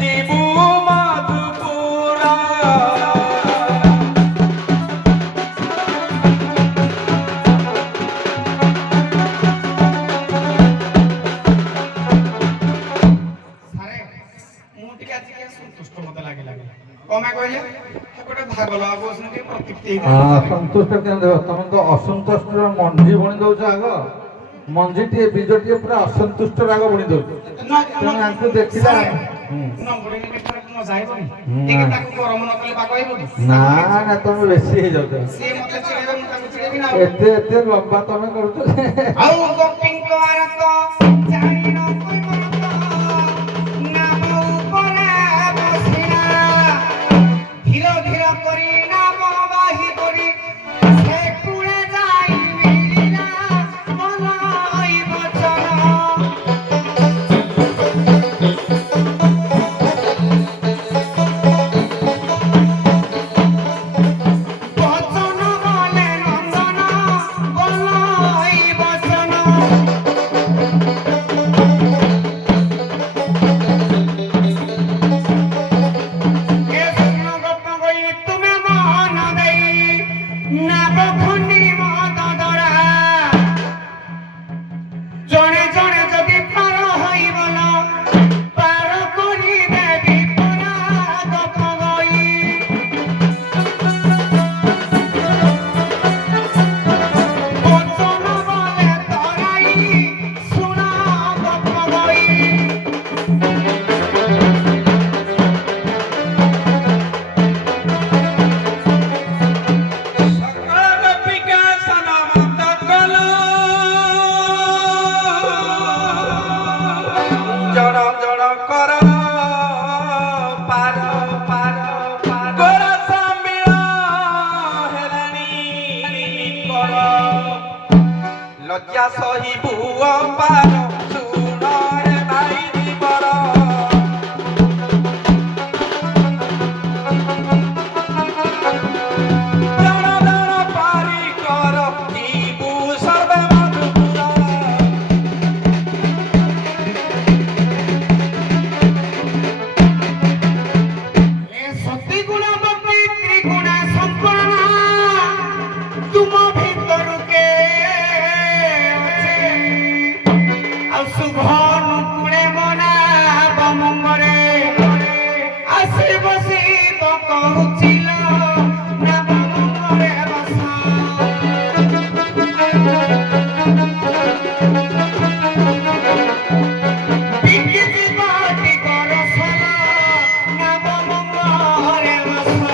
ଯିବୁ ମଧୁପୁର। ସନ୍ତୁଷ୍ଟ କେମିତି ହେବ? ତମେ ତ ଅସନ୍ତୁଷ୍ଟର ମଞ୍ଜି ବୁଣି ଦଉଛ ଆଗ। ମଞ୍ଜିଟିଏ ବୀଜଟିଏ ପୁରା ଅସନ୍ତୁଷ୍ଟ ରାଗ ବୁଣି ଦଉଛ। ତେଣୁ ଆଙ୍କୁ ଦେଖିଲା ନା ନା ତମେ ବେଶୀ ହେଇଯାଉଛ। ଏତେ ଏତେ ଲମ୍ବା ତମେ କରୁଛ। লজ্জা সহিবু অপার শুণ হে ভাই দিবর। জণ জণ পারি কর ଯିବୁ ସର୍ବେ ମଧୁପୁର। ସତୀ ଗୁଣ ବପି ତ୍ରିଗୁଣ ସମ୍ପନ୍ନ ତୁମ ଭିତରୁ କେ শুভ নুকুলে মনা বমঙ্গলে আসি বসি কহুছিল না বমঙ্গলে বসা বিকি জীবটি করসল না বমঙ্গলে বসা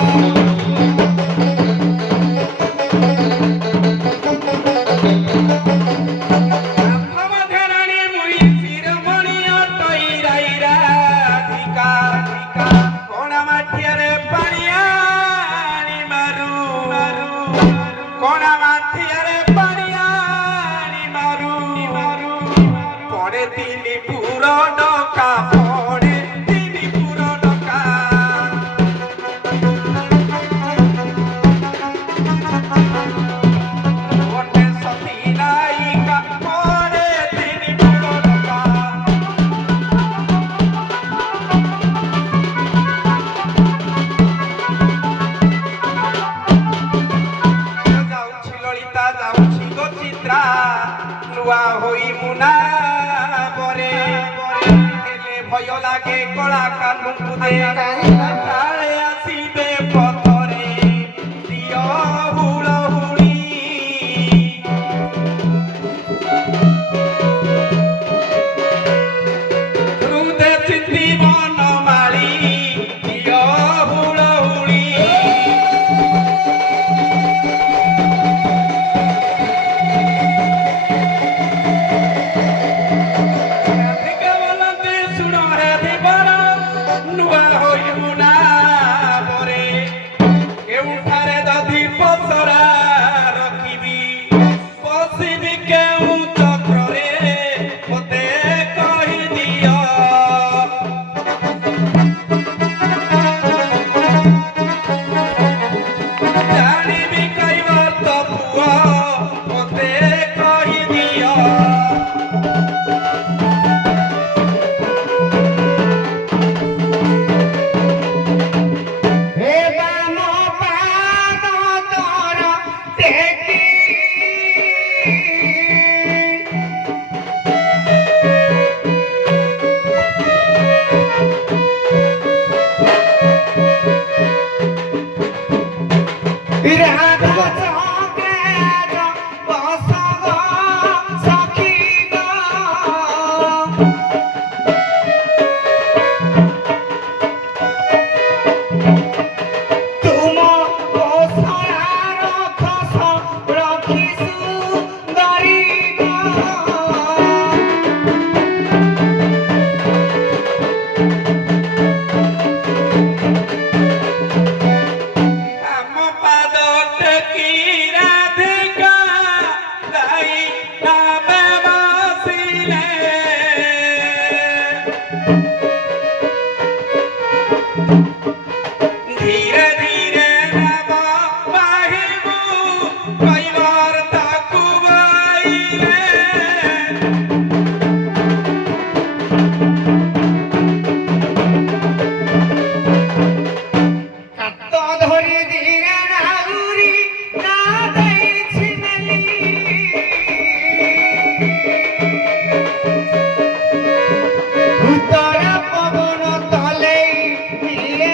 ভয় লাগে কলা কানুকু দে কালে আসিবে পথরে দিয় হুড়হুড়ি। হৃদে চিন্তি মন মারি দিয় হুড়হুড়ি। নূଆ ହୋଇବୁ ନା ধীরে ধীরে নেব বাহিবু কইবার তাকু বাইলে কাত ধরি ধীরে নাউরি না দেইছি মেলি উত্তর পবন তলে নিয়ে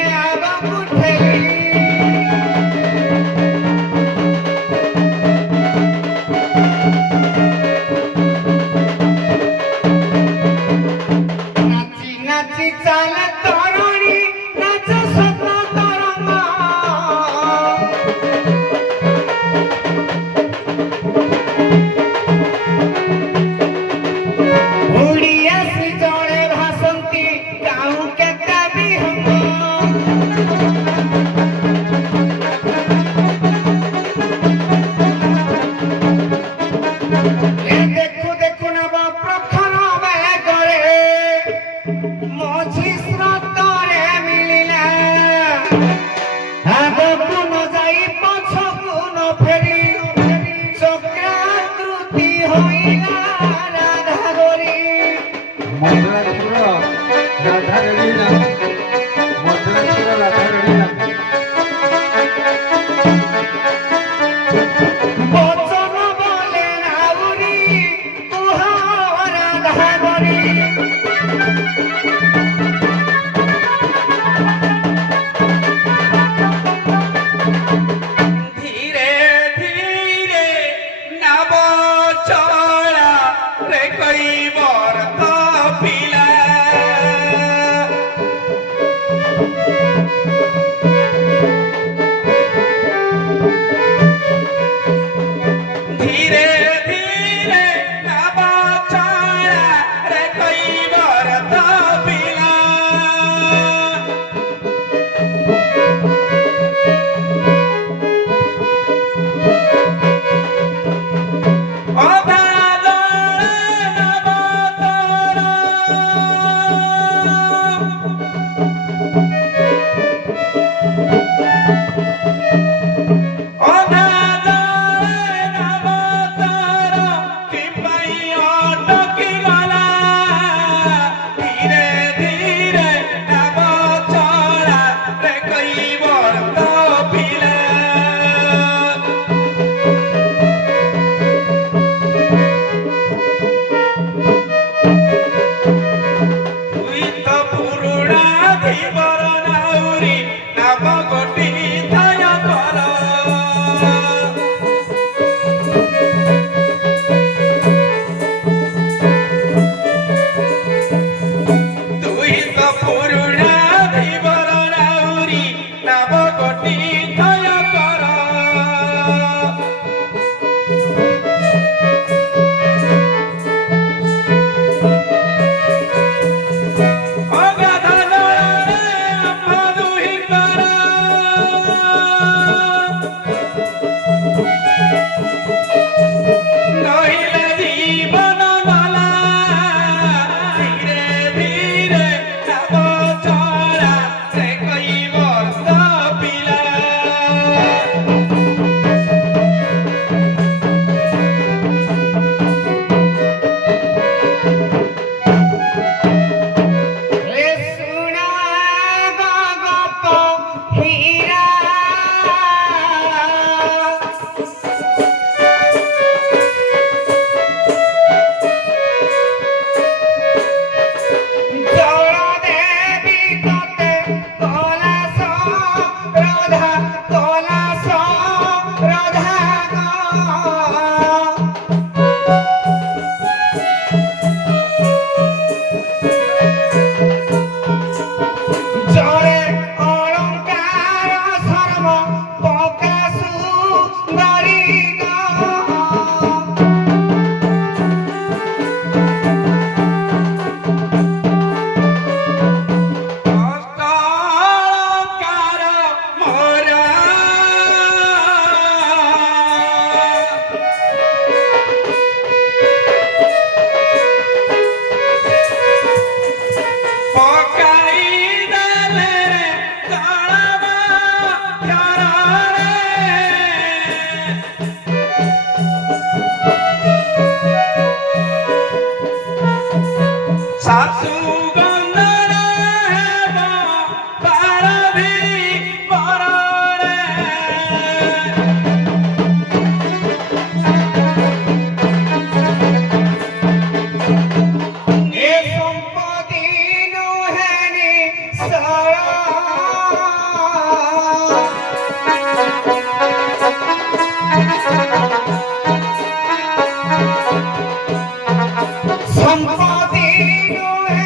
সম্পত্তি নহে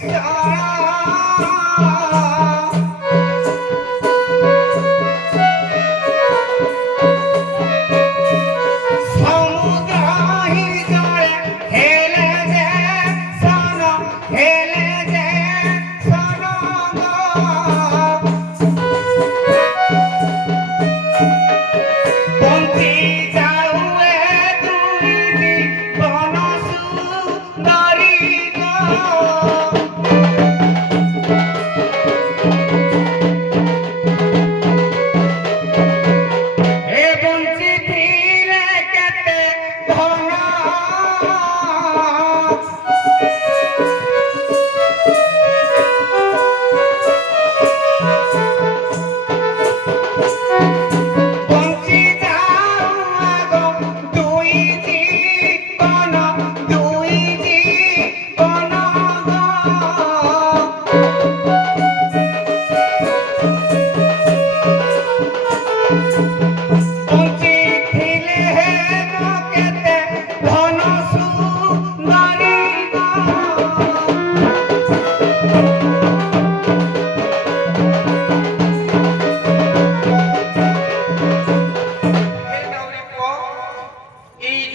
সারা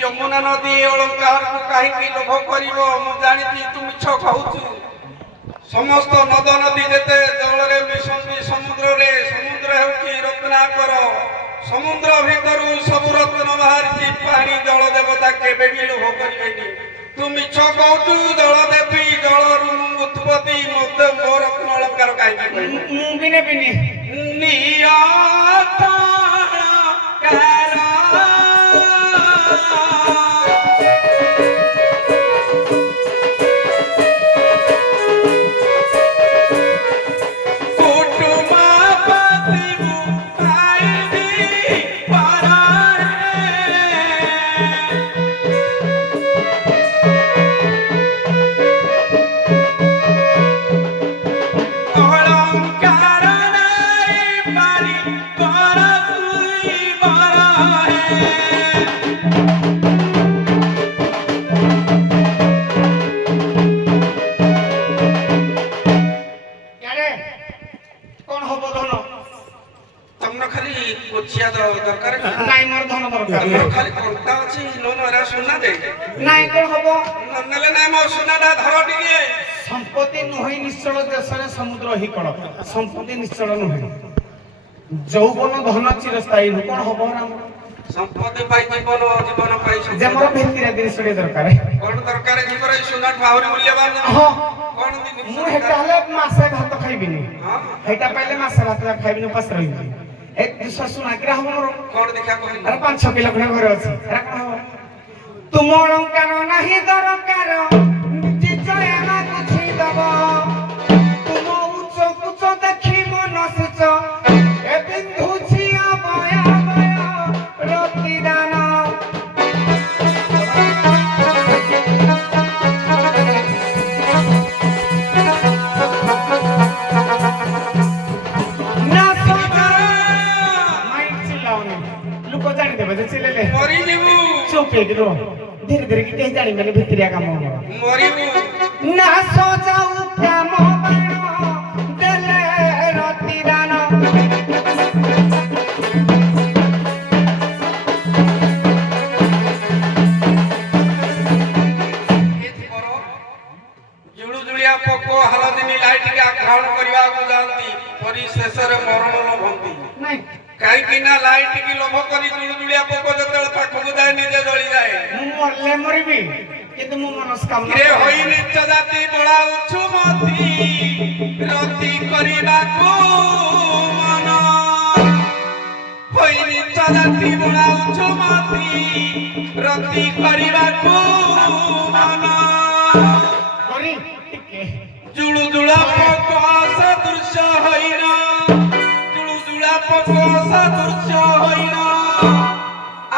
ଯମୁନା ନଦୀ ଅଳଙ୍କାରକୁ କାହିଁକି ଲୋଭ କରିବ? ମୁଁ ଜାଣିଛି ତୁ ମିଛ କହୁଛୁ। ସମସ୍ତ ନଦ ନଦୀ ଯେତେ ଜଳରେ ମିଶନ୍ତି ସମୁଦ୍ରରେ, ସମୁଦ୍ର ହେଉଛି ରତ୍ନାକର। ସମୁଦ୍ର ଭିତରୁ ସବୁ ରତ୍ନ ବାହାରିଛି। ପାଣି ଜଳ ଦେବତା କେବେ ବି ଲୋଭ କରିବେନି। ତୁ ମିଛ କହୁଛୁ। ଜଳ ଦେବୀ, ଜଳରୁ ମୁଁ ଉତ୍ପତ୍ତି, ମୋତେ ମୋ ରତ୍ନ ଅଳଙ୍କାର କାହିଁକି କହିବୁ? ମୁଁ ବି ନେବିନି। ଦରକାର ନାଇଁ, ମୋର ଧନ ଦରକାର। ଖାଲି କଣ୍ଟା ଅଛି ସୁନା ଦେ। ନାଇଁ, କଣ ହବ? ନେଲେ ନାଇଁ, ମୋ ସୁନାଟା ଧର ଟିକେ। ସମ୍ପତ୍ତି ନୁହେଁ ନିଶ୍ଚଳ ଦେଶରେ ସମୁଦ୍ର ହି କଳ। ସମ୍ପତ୍ତି ନିଶ୍ଚଳ ନୁହେଁ। ଯୌବନ ଧନ ଚିରସ୍ଥାୟୀ ନୁହେଁ। କଣ ହବ ରାମ? ସମ୍ପତ୍ତି ପାଇ ଜୀବନ, ଜୀବନ ପାଇ ଯେ ମୋର ଭିତିରିଆ ଜିନିଷଟେ ଦରକାର। କଣ ଦରକାର? ଜୀବନ ଏଇ ସୁନାଠୁ ଆହୁରି ମୂଲ୍ୟବାନ। ହଁ, କଣ ମୁଁ ହେଟା ହେଲେ ମାସେ ଭାତ ଖାଇବିନି। ହେଟା ପାଇଲେ ମାସେ ଭାତ ଖାଇବିନି, ଉପାସ ରହିବି। ଏ ସୁନା କିରା ହବ ମୋର? କଣ ଦେଖିବା କହିଲ? ଆରେ 5-6 କିଲୋ ଖଣ୍ଡେ ଘରେ ଅଛି। ଏରା କଣ ହବ? ତୁମ ଅଳଙ୍କାର ନାହିଁ ଦରକାର, ନିଶ୍ଚୟ କିଛି ଦବ। ତୁମ ଉଚ୍ଚ କୁଚ ଦେଖି ମନ ସୁଚ, ଏ ବିନ୍ଧୁଛି ଅବୟ ରତି ଦାନ। लोक जानिदेवे जे चिल्लेले मरिଯିବୁ। चुप ହେଇକି ରୁହ। ଧୀରେ ଧୀରେ କି କେହି ଜାଣିବେନି ଭିତରିଆ କାମ ଆମର। ମରିବୁ। ନା ସଜାଉ କାମ ବାଣ ଦେଲେ ରତି ଦାନ। ଜୁଳୁଜୁଳିଆ ପୋକ ହାଲଦିନୀ ଲାଇଟିକି ଆକ୍ରମଣ କରିବାକୁ ଯାଆନ୍ତି, ପରିଶେଷରେ ମରଣ ଲଭନ୍ତି। ନାଇଁ, କାହିଁକି ନା ଲାଇଟିକି ଲୋଭ କରି ଜୁଳୁଜୁଳିଆ ପୋକ ଯେତେବେଳେ ପାଖକୁ ଯାଏ ନିଜେ ଜଳିଯାଏ। ମୁଁ ମରଲେ ମରିବି, କିନ୍ତୁ ମୁଁ ମନସ୍କାମନା ରେ ହୋଇ ନିଚ ଜାତି ବୋଳାଉଛୁ ମତି, ରତି କରିବାକୁ ମନ। ହୋଇ ନିଚ ଜାତି ବୋଳାଉଛୁ ମତି, ରତି କରିବାକୁ ମନ। କରି ଟିକେ ଜୁଳୁଜୁଳା ପୋକ ସଦୃଶ ହଇନ, ଜୁଳୁଜୁଳା ପୋକ ସଦୃଶ ହଇନ।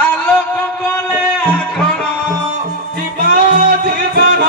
ଆଲୋକ କଲେ ଆଖଣ ଯିବ ଜୀବନ।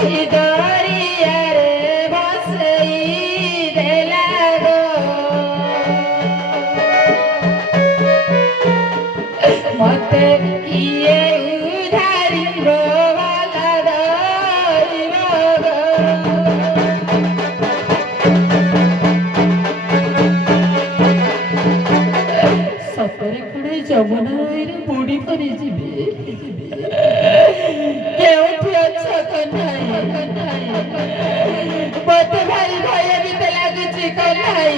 କିଛି ଦରିଆରେ ଭସେଇ ଦେଲା ଗୋ ମତେ କିଏ ଉଧାରିବ ବାଲା ଧରିବ ଗୋ ସତରେ କୁଡ଼େ ଯମୁନା ନଈରେ ବୁଡ଼ି ପଡ଼ିଯିବି କେଉଁଠି ଅଛ କହ୍ନାଇ ମତେ ଭାରି ଭୟଭୀତ ଲାଗୁଛି କହ୍ନାଇ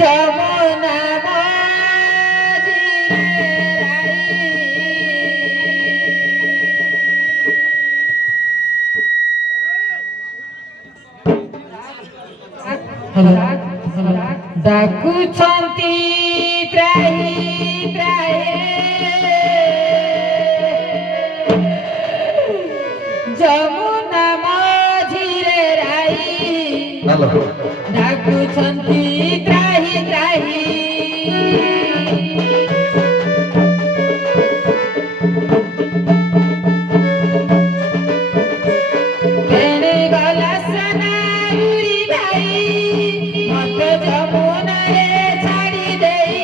ଯମୁନା ମଝିରେ ଡାକୁଛନ୍ତି ତ୍ରାହି ଯମୁନା ମଝିରେ ରାଇ ଡାକୁଛନ୍ତି ତ୍ରାହି କେଣେ ଗଲା ସନା ଉରି ଭାଇ ମତେ ଯମୁନାରେ ଛାଡ଼ି ଦେଇ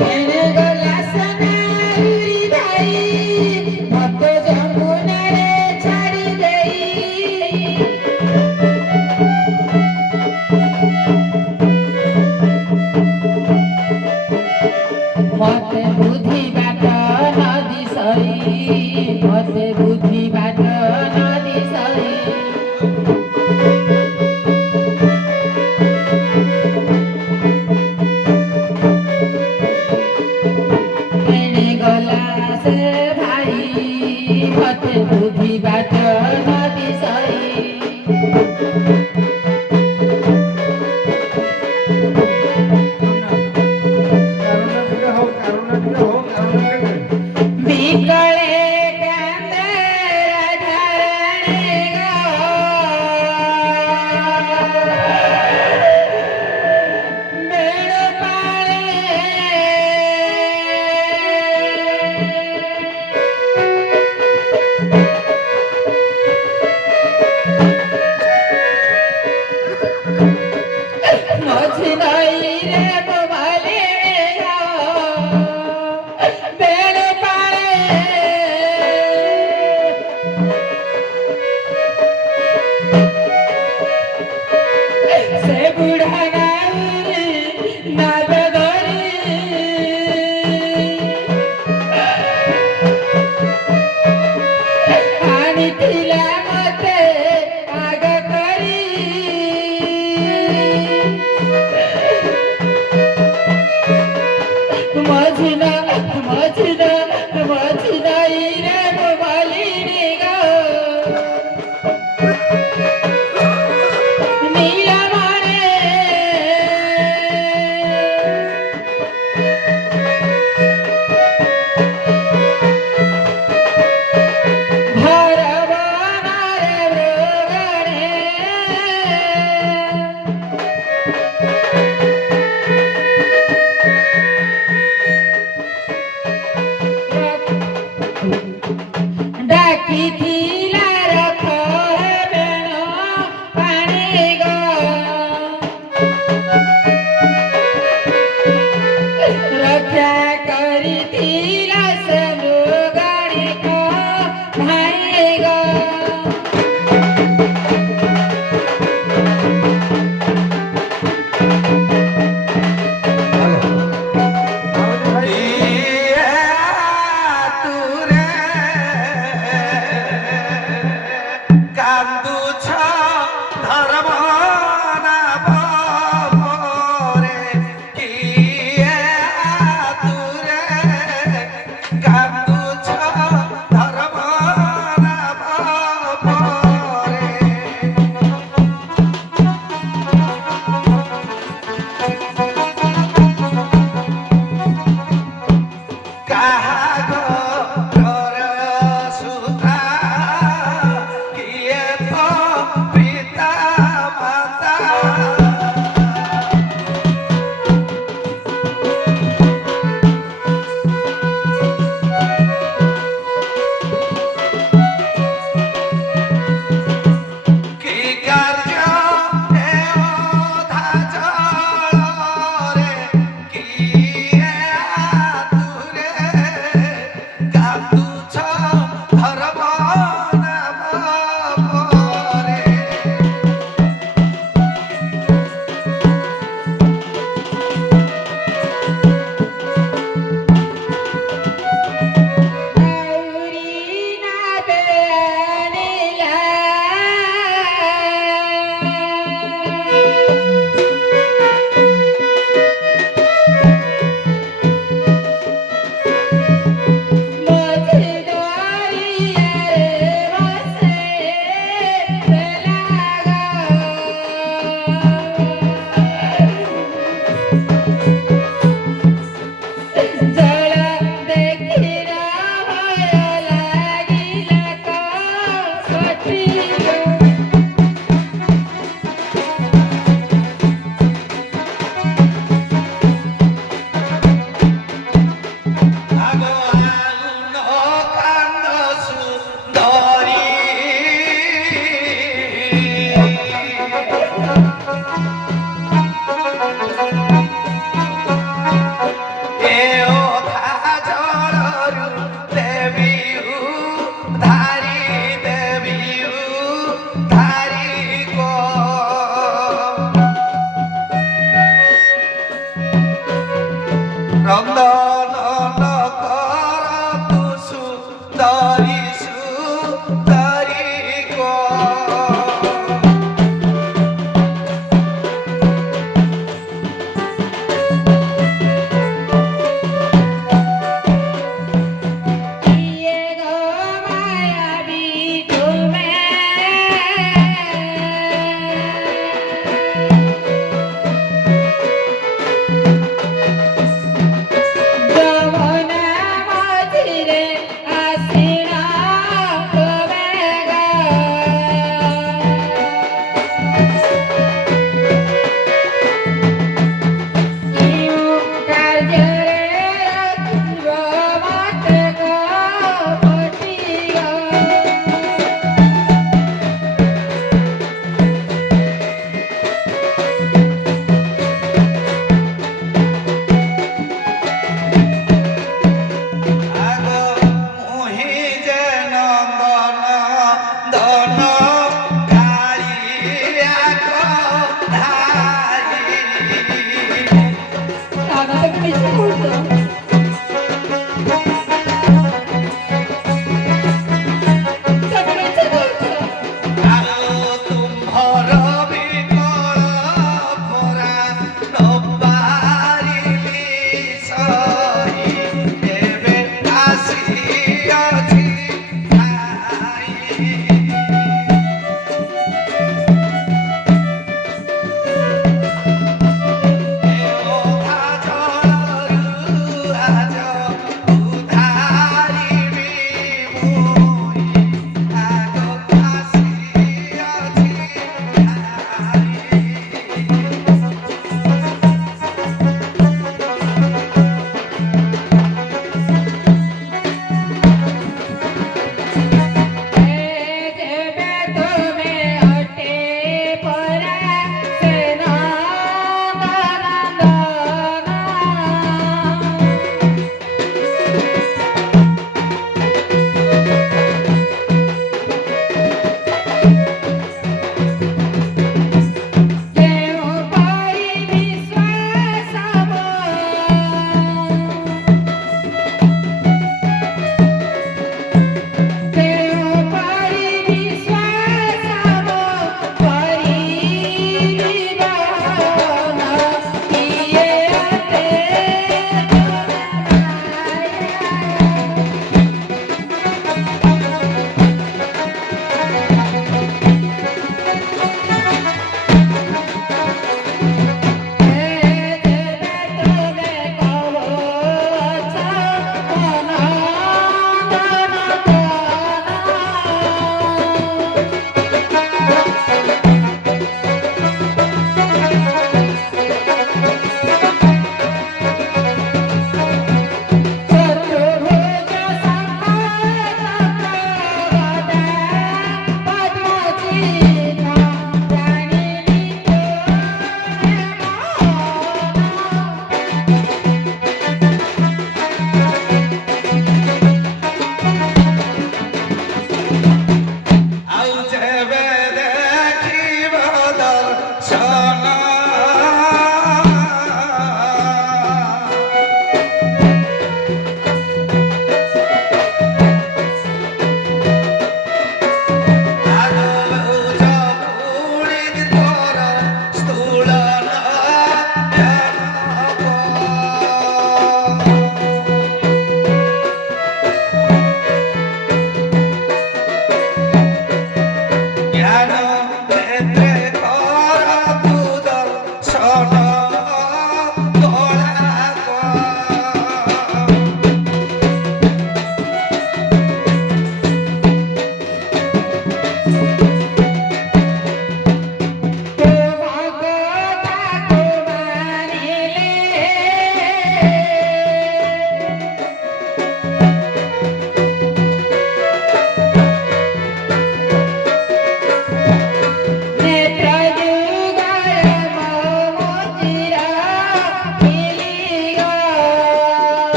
କେଣେ ଗଲା ସନା ଉରି ଭାଇ ମତେ ଯମୁନାରେ ଛାଡ଼ି ଦେଇ ମତେ ବୁଦ୍ଧି ବାଟ ନଦୀ ସଇ ମତେ ବୁଦ୍ଧି ବାଟ ନଦୀ ସଇ କେଣେ ଗଲା ସେ ଭାଇ ମତେ ବୁଦ୍ଧି ବାଟ ନଦୀ ସଇ ବିକଳେ କାନ୍ଦର ଢାରଣେ ମେଳ ପାଳେ ମଝି ନଈରେ ବୋବାଲେ ବେଳ ପାଳେ ସେ ବୁଢ଼ା ନାଉରି ନାଦ ଧରି ଆଣିଥିଲା ମତେ ଆଗ କରି ମଝି ନଈରେ ବୋବାଲିଣି ଗୋ ନୀଳମଣି ଭର ବନରେ ମୃଗଣେ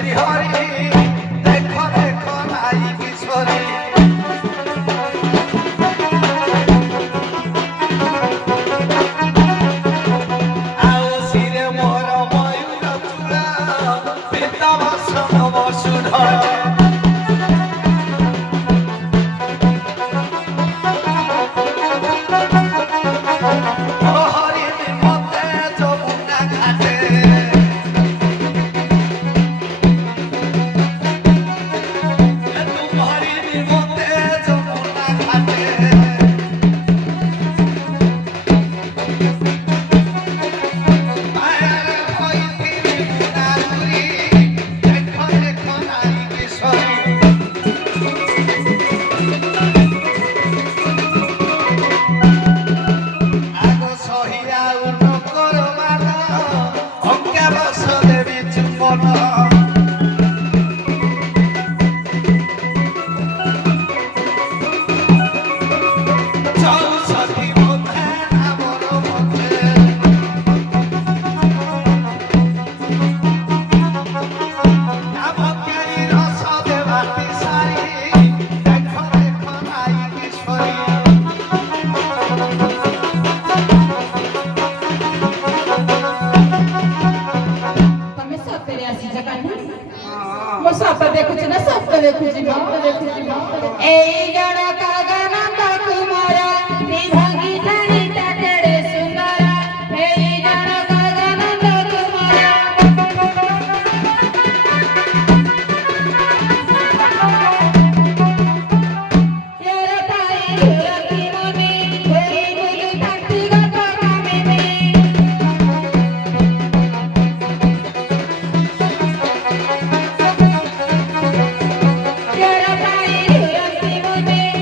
শ্রীহরি দেখো দেখো নাই কিশোরী ଆଉ ଶିରେ ମୋର ମୟୂର ଚୂଳ ପିତ ବସନ ବସୁଢଳ ହରି ମତେ ଯମୁନା ଘାଟେ ତୁମରି ମତେ ଯମୁନା ଘାଟେ ମାୟାରେ ହୋଇଥିଲି ବୁଣାବୁଣି ଦେଖ ଦେଖ ନାରୀ କିଶୋରୀ ଆଗ ସହି ଆଉ ନ କର ମାନ ଅଜ୍ଞାବଶ ଦେବି ଚୁମ୍ବନ ଚଉଷଠି ବୋଧେ ନାମର ମତେ ନାମକେଇ ରସ ଦେବାଟି ସାରି ଦେଖ ଦେଖ ନାଇ କିଶୋରୀ ତମେ ସତରେ ଆସିଛ କାହ୍ନା ମୁଁ ସତ ଦେଖୁଛି ନା ସତ ଦେଖୁଛି ଏଇ ଜଣ କାଗନନ୍ଦ କୁମାର ବିଭଙ୍ଗି ଟାଣି ତାକେଡେ ସୁନ୍ଦର ଏଇ ଜଣ କାଗନନ୍ଦ କୁମାର ପାଇ ଝୁରକି ମନେ ଧରି ବୁଲୁ ତାନ୍ତି ଗତ କାମିନେ तेरा पाई झुरती मुझे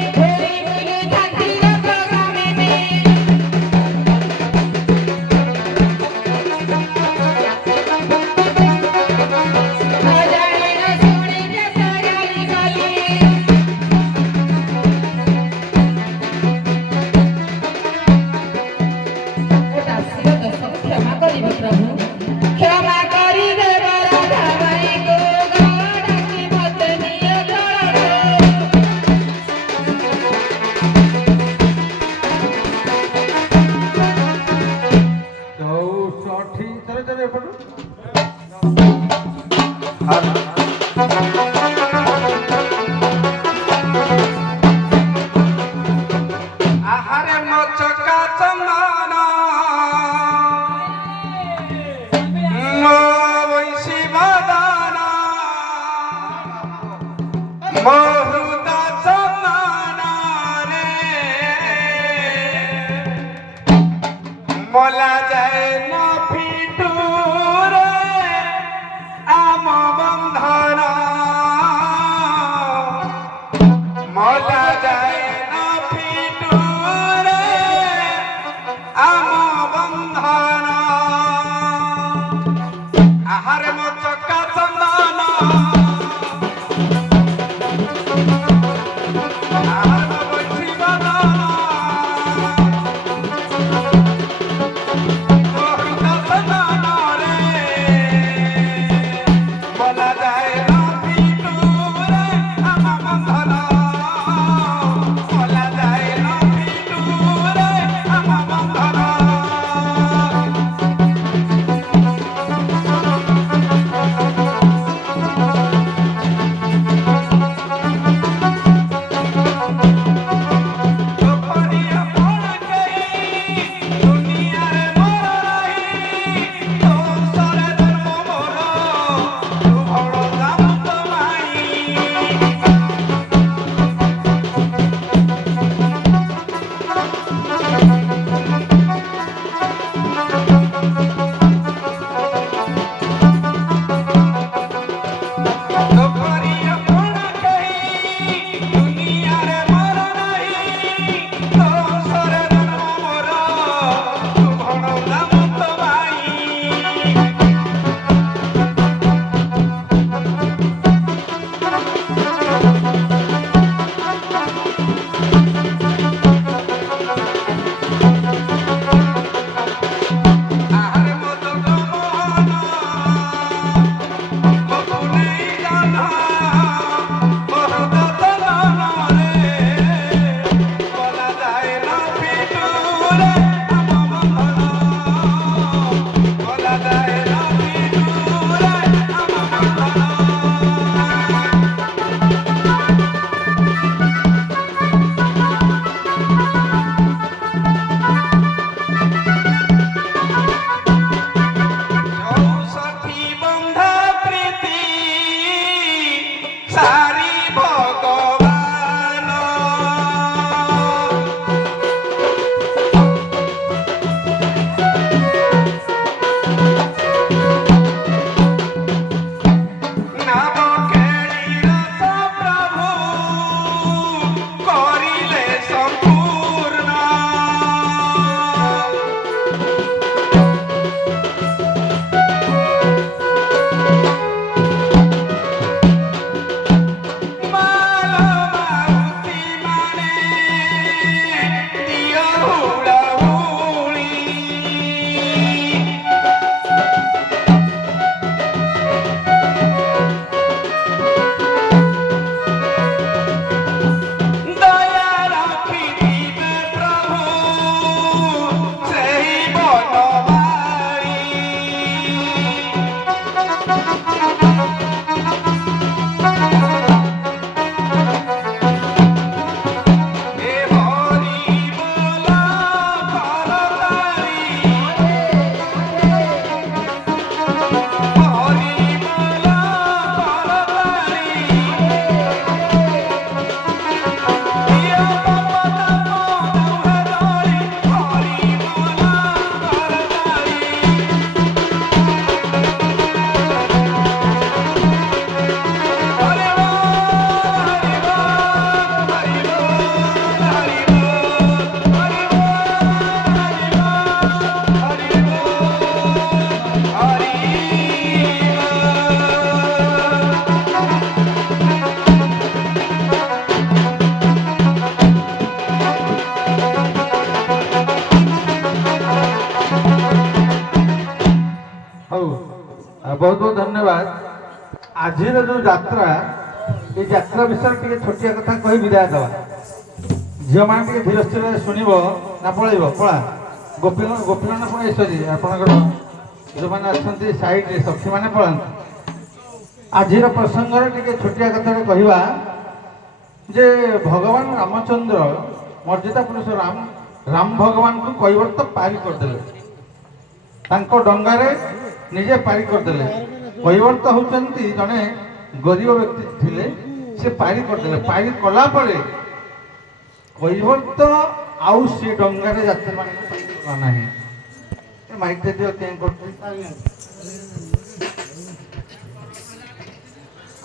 ଆଜିର ଯୋଉ ଯାତ୍ରା এই যাত্রা বিষয়ে টিকে ছোটিয়া কথা কହି বিদায় দেওয়া ঝিଅମାନେ ଟିକେ ଧୀର ସ୍ଥିରରେ ଶୁଣିବ ନା ପଳେଇବ ପଳା ଗୋପୀନାଥ ପୁଣି ଈଶ୍ୱରୀ ଆପଣଙ୍କର ଯେଉଁମାନେ ଅଛନ୍ତି ସାଇଡ଼ରେ ସଖୀମାନେ ପଳାନ୍ତି। ଆଜିର ପ୍ରସଙ୍ଗରେ ଟିକେ ଛୋଟିଆ କଥାଟେ କହିବା ଯେ ଭଗବାନ ରାମଚନ୍ଦ୍ର ମର୍ଯାଦା ପୁରୁଷ ରାମ ଭଗବାନଙ୍କୁ କୈବର୍ତ୍ତ ପାରି କରିଦେଲେ, ତାଙ୍କ ଡଙ୍ଗାରେ ନିଜେ ପାରି କରିଦେଲେ। କୈବର୍ତ୍ତ ହେଉଛନ୍ତି ଜଣେ ଗରିବ ବ୍ୟକ୍ତି ଥିଲେ, ସେ ପାରି କରିଦେଲେ। ପାରି କଲା ପରେ କୈବର୍ତ୍ତ ଆଉ ସେ ଡଙ୍ଗାରେ ଯାତ୍ରୀମାନଙ୍କୁ ପାଇଗଲା ନାହିଁ। ମାଇକଟା ଦିଅ କେଁ କରୁଛି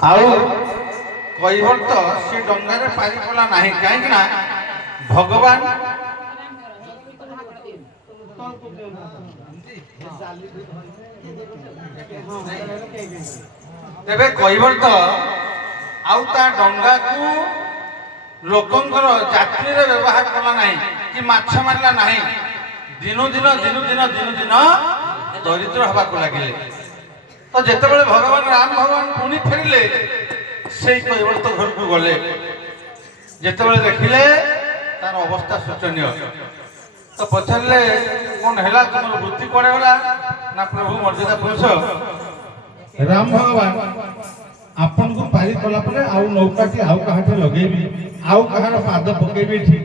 ଆଉ କୈବର୍ତ୍ତ ସେ ଡଙ୍ଗାରେ ପାରି କଲା ନାହିଁ, କାହିଁକି ନା ଭଗବାନ ତେବେ କୈବର୍ତ୍ତ ଆଉ ତା ଡଙ୍ଗାକୁ ଲୋକଙ୍କର ଯାତ୍ରୀରେ ବ୍ୟବହାର କଲା ନାହିଁ କି ମାଛ ମାରିଲା ନାହିଁ। ଦିନୁ ଦିନ ଦରିଦ୍ର ହେବାକୁ ଲାଗିଲେ। ତ ଯେତେବେଳେ ଭଗବାନ ରାମ ଭଗବାନ ପୁଣି ଫେରିଲେ ସେଇ କୈବର୍ତ୍ତ ଘରକୁ ଗଲେ, ଯେତେବେଳେ ଦେଖିଲେ ତାର ଅବସ୍ଥା ଶୋଚନୀୟ, ତ ପଚାରିଲେ କଣ ହେଲା, ତୁମର ବୃତ୍ତି କୁଆଡ଼େ ଗଲା? ନା ପ୍ରଭୁ ମର୍ଯାଦା ପୁରୁଷ ରାମ ଭଗବାନ ଆପଣଙ୍କୁ ପାରି କଲା ପରେ ଆଉ ନୌକାଟି ଆଉ କାହାଠି ଲଗେଇବି, ଆଉ କାହାର ପାଦ ପକେଇବି ଏଠି,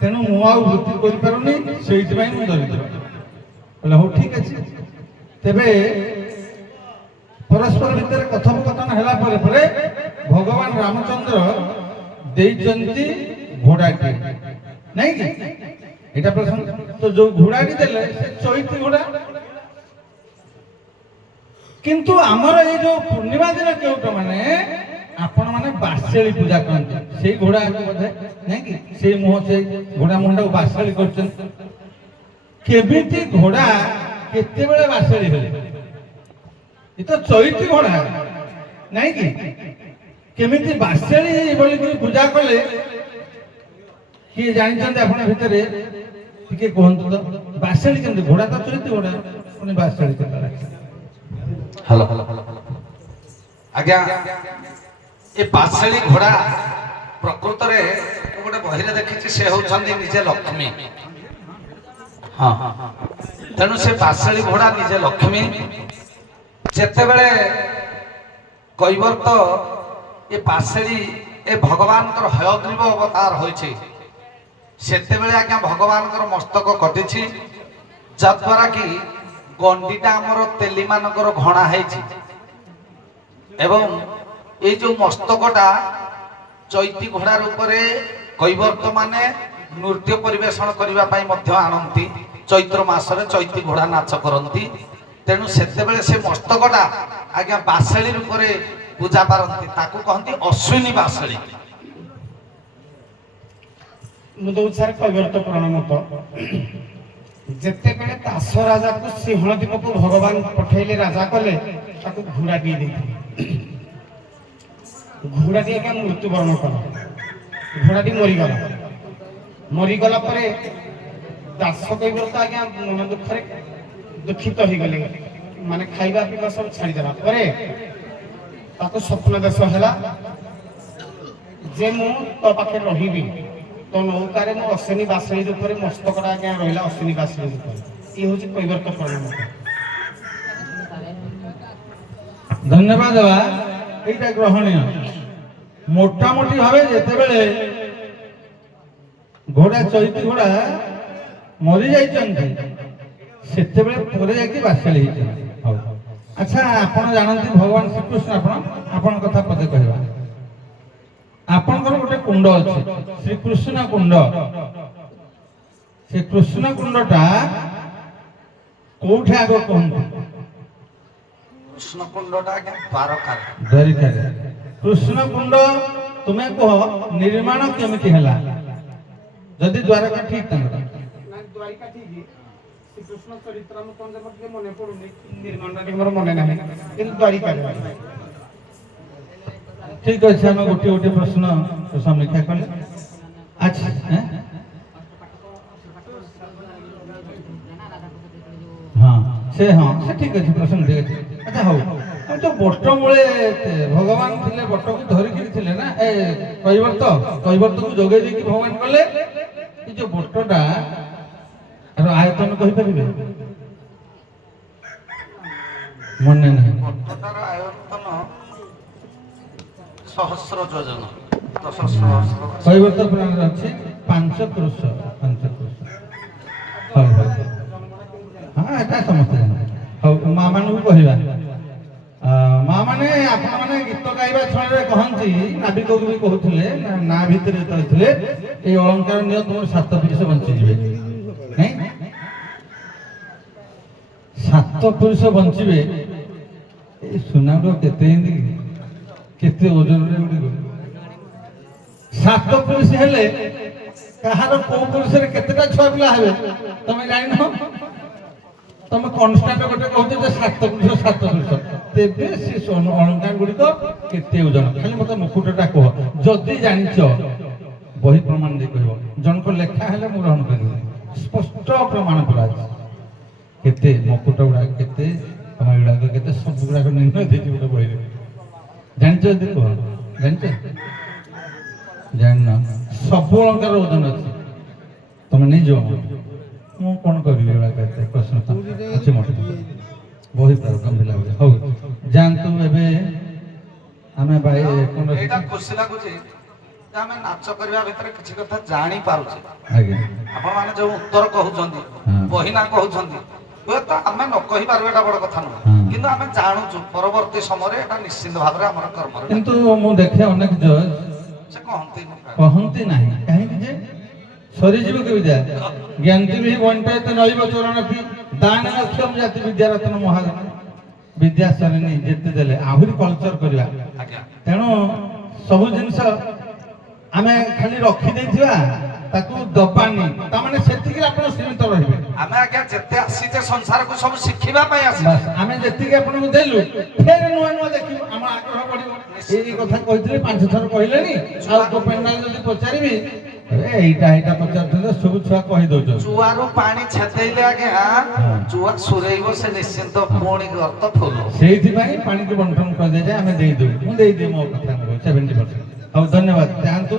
ତେଣୁ ମୁଁ ଆଉ ବୃତ୍ତି କରିପାରୁନି, ସେଇଥିପାଇଁ ମୁଁ ଦରିଦ୍ର। କହିଲେ ହଉ ଠିକ ଅଛି। ତେବେ ପରସ୍ପର ଭିତରେ କଥୋପକଥନ ହେଲା ପରେ ପରେ ଭଗବାନ ରାମଚନ୍ଦ୍ର ଦେଇଛନ୍ତି ଘୋଡ଼ାଟି, ନାଇଁ କି? ଏଇଟା ପ୍ରସଙ୍ଗ। ତ ଯୋଉ ଘୋଡ଼ାଟି ଦେଲେ ସେ ଚୈତି ଘୋଡ଼ା, କିନ୍ତୁ ଆମର ଏଇ ଯୋଉ ପୂର୍ଣ୍ଣିମା ଦିନ କେଉଟ ମାନେ ଆପଣ ମାନେ ବାସେଳି ପୂଜା କରନ୍ତି ସେଇ ଘୋଡ଼ା ବୋଧେ, ନାଇଁ କି? ସେଇ ମୁହଁ ସେଇ ଘୋଡ଼ା ମୁଣ୍ଡକୁ ବାସେଳି କରୁଛନ୍ତି। କେମିତି ଘୋଡ଼ା କେତେବେଳେ ବାସେଳି ହେଲେ? ଏ ତ ଚୈତି ଘୋଡ଼ା, ନାଇଁ କି? କେମିତି ବାସେଳି ବୋଲିକି ପୂଜା କଲେ କିଏ ଜାଣିଛନ୍ତି ଆପଣ ଭିତରେ? ଟିକେ କୁହନ୍ତୁ ତ, ବାସେଳି କେମିତି? ଘୋଡ଼ା ତ ଚୈତି ଘୋଡ଼ା, ପୁଣି ବାସେଳି କେତେବେଳେ? ହ୍ୟାଲୋ ଆଜ୍ଞା, ଏ ବାସେଳି ଘୋଡ଼ା ପ୍ରକୃତରେ ମୁଁ ଗୋଟେ ବହିରେ ଦେଖିଛି, ସେ ହଉଛନ୍ତି ନିଜେ ଲକ୍ଷ୍ମୀ। ହଁ, ତେଣୁ ସେ ବାସେଳି ଘୋଡ଼ା ନିଜେ ଲକ୍ଷ୍ମୀ। ଯେତେବେଳେ କୈବର୍ତ୍ତ ଏ ବାସେଳି ଏ ଭଗବାନଙ୍କର ହୟଗ୍ରୀବ ଅବତାର ହୋଇଛି, ସେତେବେଳେ ଆଜ୍ଞା ଭଗବାନଙ୍କର ମସ୍ତକ କଟିଛି, ଯାଦ୍ୱାରା କି ଗଣ୍ଡିଟା ଆମର ତେଲି ମାନଙ୍କର ଘଣା ହେଇଛି ଏବଂ ଏଇ ଯୋଉ ମସ୍ତକଟା ଚୈତି ଘୋଡ଼ା ରୂପରେ କୈବର୍ତ୍ତ ମାନେ ନୃତ୍ୟ ପରିବେଷଣ କରିବା ପାଇଁ ମଧ୍ୟ ଆଣନ୍ତି। ଚୈତ୍ର ମାସରେ ଚୈତି ଘୋଡ଼ା ନାଚ କରନ୍ତି। ତେଣୁ ସେତେବେଳେ ସେ ମସ୍ତକଟା ଆଜ୍ଞା ବାସେଳି ରୂପରେ ପୂଜା ପାରନ୍ତି, ତାକୁ କହନ୍ତି ଅଶ୍ୱିନୀ ବାସେଳି। ମୁଁ ଦଉଛି ସାର୍ କୈବର୍ତ୍ତ ପୁରାଣ ମତ। ଯେତେବେଳେ ଦାସ ରାଜାକୁ ସିଂହଳ ଦ୍ୱୀପକୁ ଭଗବାନ ପଠେଇଲେ, ରାଜା କଲେ, ତାକୁ ଘୋଡ଼ା ଦେଇ ଦେଇଥିଲେ। ଘୋଡ଼ାଟି ଆଜ୍ଞା ମୃତ୍ୟୁବରଣ କଲା, ଘୋଡ଼ାଟି ମରିଗଲା ପରେ ଦାସ କୈବର୍ତ୍ତ ଆଜ୍ଞା ମନ ଦୁଃଖରେ ଦୁଃଖିତ ହେଇଗଲେ, ମାନେ ଖାଇବା ପିଇବା ସବୁ ଛାଡ଼ିଦେଲା ପରେ ତାକୁ ସ୍ୱପ୍ନ ଦେଶ ହେଲା ଯେ ମୁଁ ତୋ ପାଖରେ ରହିବି, ତ ନୌକାରେ ମୁଁ ଅଶ୍ୱିନୀ ବାସେଳି ରୂପରେ ମସ୍ତକଟା ଆଜ୍ଞା ରହିଲା ଅଶ୍ୱିନୀ ବାସେଳି ରୂପରେ। ଇଏ ହଉଛି କୈବର୍ତ୍ତ ପ୍ରଣାମ। ଧନ୍ୟବାଦ ବାବା, ଏଇଟା ଗ୍ରହଣୀୟ। ମୋଟାମୋଟି ଭାବେ ଯେତେବେଳେ ଘୋଡ଼ା ଚୈତି ଘୋଡ଼ା ମରି ଯାଇଛନ୍ତି, ସେତେବେଳେ ପରେ ଯାଇକି ବାସେଳି ହେଇଛନ୍ତି। ହଉ, ଆଚ୍ଛା, ଆପଣ ଜାଣନ୍ତି ଭଗବାନ ଶ୍ରୀକୃଷ୍ଣ, ଆପଣଙ୍କ କଥା ପଦେ କହିବା। ଆପଣଙ୍କର ଗୋଟେ କୁଣ୍ଡ ଅଛି, ଶ୍ରୀକୃଷ୍ଣ କୁଣ୍ଡ। ସେ କୃଷ୍ଣ କୁଣ୍ଡଟା କୋଉଠି ଆଗ କୁହନ୍ତୁ? କୃଷ୍ଣ କୁଣ୍ଡଟା ଆଜ୍ଞା ଦ୍ୱାରକାରେ। ଦ୍ୱାରିକାରେ। କୃଷ୍ଣ କୁଣ୍ଡ ତୁମେ କୁହ ନିର୍ମାଣ କେମିତି ହେଲା? ଯଦି ଦ୍ୱାରକା ଠିକ ତାଙ୍କର ଦ୍ୱାରିକା ଠିକ, ଶ୍ରୀକୃଷ୍ଣ ଚରିତ୍ର ଟିକେ ମନେ ପଡୁନି, ନିର୍ମାଣଟା ମୋର ମନେ ନାହିଁ, କିନ୍ତୁ ଦ୍ୱାରିକାରେ। ଠିକ ଅଛି, ଆମେ ଗୋଟିଏ ଗୋଟିଏ ପ୍ରଶ୍ନ ସମୀକ୍ଷା କଲେ। ଆଚ୍ଛା, ହଁ ସେ ଠିକ ଅଛି, ପ୍ରଶ୍ନ ଠିକ ଅଛି। ଆଚ୍ଛା ହଉ, ତ ବଟ ମୂଳେ ଭଗବାନ ଥିଲେ, ବଟକୁ ଧରିକିରି ଥିଲେ ନା, କୈବର୍ତ୍ତକୁ ଯୋଗେଇ ଦେଇକି ଭଗବାନ କଲେ। ଏ ଯୋଉ ବଟଟା ଆୟତନ କହିପାରିବେ? ମନେ ନାହିଁ। ବଟଟାର ଆୟତନ ସହସ୍ର ଯୋଜନ, 10 ସହସ୍ର। କୈବର୍ତ୍ତ ପୁରାଣରେ ଅଛି 5 କ୍ରୋଶ। ହଉ ହଉ, ହଁ ଏଟା ସମସ୍ତେ ଜାଣନ୍ତି। ହଉ, ମା ମାନଙ୍କୁ କହିବା। ମା ମାନେ, ଆପଣ ମାନେ ଗୀତ ଗାଇବା ଛଳରେ କହନ୍ତି, ନାବିକକୁ ବି କହୁଥିଲେ, ନା ଭିତରେ ଯେତେବେଳେ ଥିଲେ, ଏଇ ଅଳଙ୍କାର ନିଅ ତୁମର 7 ପୁରୁଷ ବଞ୍ଚିଯିବେ। ନାଇଁ, 7 ପୁରୁଷ ବଞ୍ଚିବେ। ଏଇ ସୁନାର କେତେ କେତେ ଓଜନରେ ଗୁଡ଼ିକ 7 ପୁରୁଷ ହେଲେ କାହାର କୋଉ ପୁରୁଷରେ କେତେଟା ଛୁଆ ପିଲା ହେବେ ତମେ ଜାଣିନ? ତମେ କନଷ୍ଟାଣ୍ଟ ଗୋଟେ କହୁଛ ଯେ 7 ପୁରୁଷ। ତେବେ ସେ ଅଳଙ୍କାର ଗୁଡ଼ିକ କେତେ ଓଜନ? ଖାଲି ମତେ ମୁକୁଟଟା କୁହ, ଯଦି ଜାଣିଛ ବହି ପ୍ରମାଣ ଦେଇ କହିବ। ଜଣଙ୍କ ଲେଖା ହେଲେ ମୁଁ ଗ୍ରହଣ କରିବି, ସ୍ପଷ୍ଟ ପ୍ରମାଣ ପୁରା ଅଛି। କେତେ ମୁକୁଟ ଗୁଡ଼ାକ କେତେ, ତମ ଗୁଡ଼ାକ କେତେ, ସବୁ ଗୁଡ଼ାକ ନିର୍ଣ୍ଣୟ ଦେଇଛି ଗୋଟେ ବହିରେ। ଜାଣିଛ ଯଦି କୁହ, ଜାଣିଛ? ଜାଣିନ? ସବୁ ଅଳଙ୍କାର ଓଜନ ଅଛି, ତମେ ନେଇଯିବ। ମୁଁ କଣ କରିବି? ଏତେ ପ୍ରଶ୍ନ ଅଛି ମୋତେ, ବହି ଗମ୍ଭୀର ଲାଗୁଛି। ହଉ ଯାଆନ୍ତୁ, ଏବେ ଆମେ ଏଇଟା ଖୁସି ଲାଗୁଛି ଯେ ଆମେ ନାଚ କରିବା ଭିତରେ କିଛି କଥା ଜାଣି ପାରୁଛେ। ଆଜ୍ଞା, ଆପଣ ମାନେ ଯୋଉ ଉତ୍ତର କହୁଛନ୍ତି, ବହିନା କହୁଛନ୍ତି, ହୁଏତ ଆମେ ନ କହିପାରିବୁ, ଏଟା ବଡ କଥା ନୁହେଁ, କିନ୍ତୁ ଆମେ ଜାଣୁଛୁ ପରବର୍ତ୍ତୀ ସମୟରେ ଏଟା ନିଶ୍ଚିନ୍ତ ଭାବରେ ଆମର କର୍ମରେ। କିନ୍ତୁ ମୁଁ ଦେଖେ ଅନେକ ଜଜ୍ ସେ କହନ୍ତି ନାହିଁ, କାହିଁକି ଯେ ସରିଯିବ କେମିତି? ଜ୍ଞାନତି ବି ବଣ୍ଟାୟତ ନଳିବ ଚରଣ ପି ଦାନ ଅକ୍ଷମ ଜାତି ବିଦ୍ୟାରତ୍ନ ମହାଜନ। ବିଦ୍ୟା ସରିନି, ଯେତେ ଦେଲେ ଆହୁରି କଲଚର କରିବା। ତେଣୁ ସବୁ ଜିନିଷ ଆମେ ଖାଲି ରଖିଦେଇଥିବା, ତାକୁ ଦବାନି, ତାମାନେ ସେତିକି ଆପଣ ସୀମିତ ରହିବେ। ଆମେ ଆଜ୍ଞା ଯେତେ ଆସିଛେ ସଂସାରକୁ ସବୁ ଶିଖିବା ପାଇଁ ଆସିଛେ। ଆମେ ଯେତିକି ଆପଣଙ୍କୁ ଦେଲୁ, ଫେର ନୂଆ ନୂଆ ଦେଖିବୁ, ଆମ ଆଗ୍ରହ ବଢିବ। ଏଇ କଥା କହିଥିଲି 5 ଥର କହିଲେଣି। ଆଉ କୋ ପେଣ୍ଡାଲ ଯଦି ପଚାରିବି, ଏଇଟା ପଚାରୁଥିଲେ, ସବୁ ଛୁଆ କହି ଦଉଛନ୍ତି। ଚୁଆରୁ ପାଣି ଛେଦେଇଲେ ଆଜ୍ଞା ଚୁଆ ସୁରେଇବ, ସେ ନିଶ୍ଚିନ୍ତ ପୁଣି ଗର୍ତ୍ତ ଫୁଲ। ସେଇଥିପାଇଁ ପାଣିକୁ ବଣ୍ଟନ କରିଦିଆଯାଏ, ଆମେ ଦେଇଦଉ। ମୁଁ ଦେଇଦିଏ ମୋ କଥା 70%। ହଉ, ଧନ୍ୟବାଦ। ଯାଆନ୍ତୁ,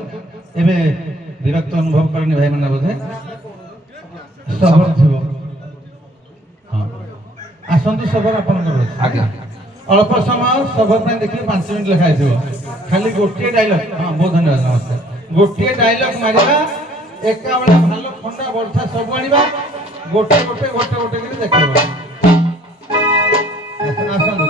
ଏବେ ବିରକ୍ତ ଅନୁଭବ କରେନି ଭାଇମାନେ? ବୋଧେ ସବର ଥିବ। ହଁ, ଆସନ୍ତୁ, ସବର ଆପଣଙ୍କର ଅଛି। ଆଜ୍ଞା, ଅଳ୍ପ ସମୟ ସବର ପାଇଁ ଦେଖିଲେ 5 ମିନିଟ୍ ଲେଖା ହେଇଥିବ। ଖାଲି ଗୋଟିଏ ଡାଇଲଗ। ହଁ, ବହୁତ ଧନ୍ୟବାଦ, ନମସ୍କାର। ଗୋଟିଏ ଡାଇଲଗ ମାରିବା, ଏକା ବେଳେ ଭାଲ, ଖଣ୍ଡା, ବର୍ଷା ସବୁ ଆଣିବା, ଗୋଟେ କରି ଦେଖେଇବା। ଆସନ୍ତୁ।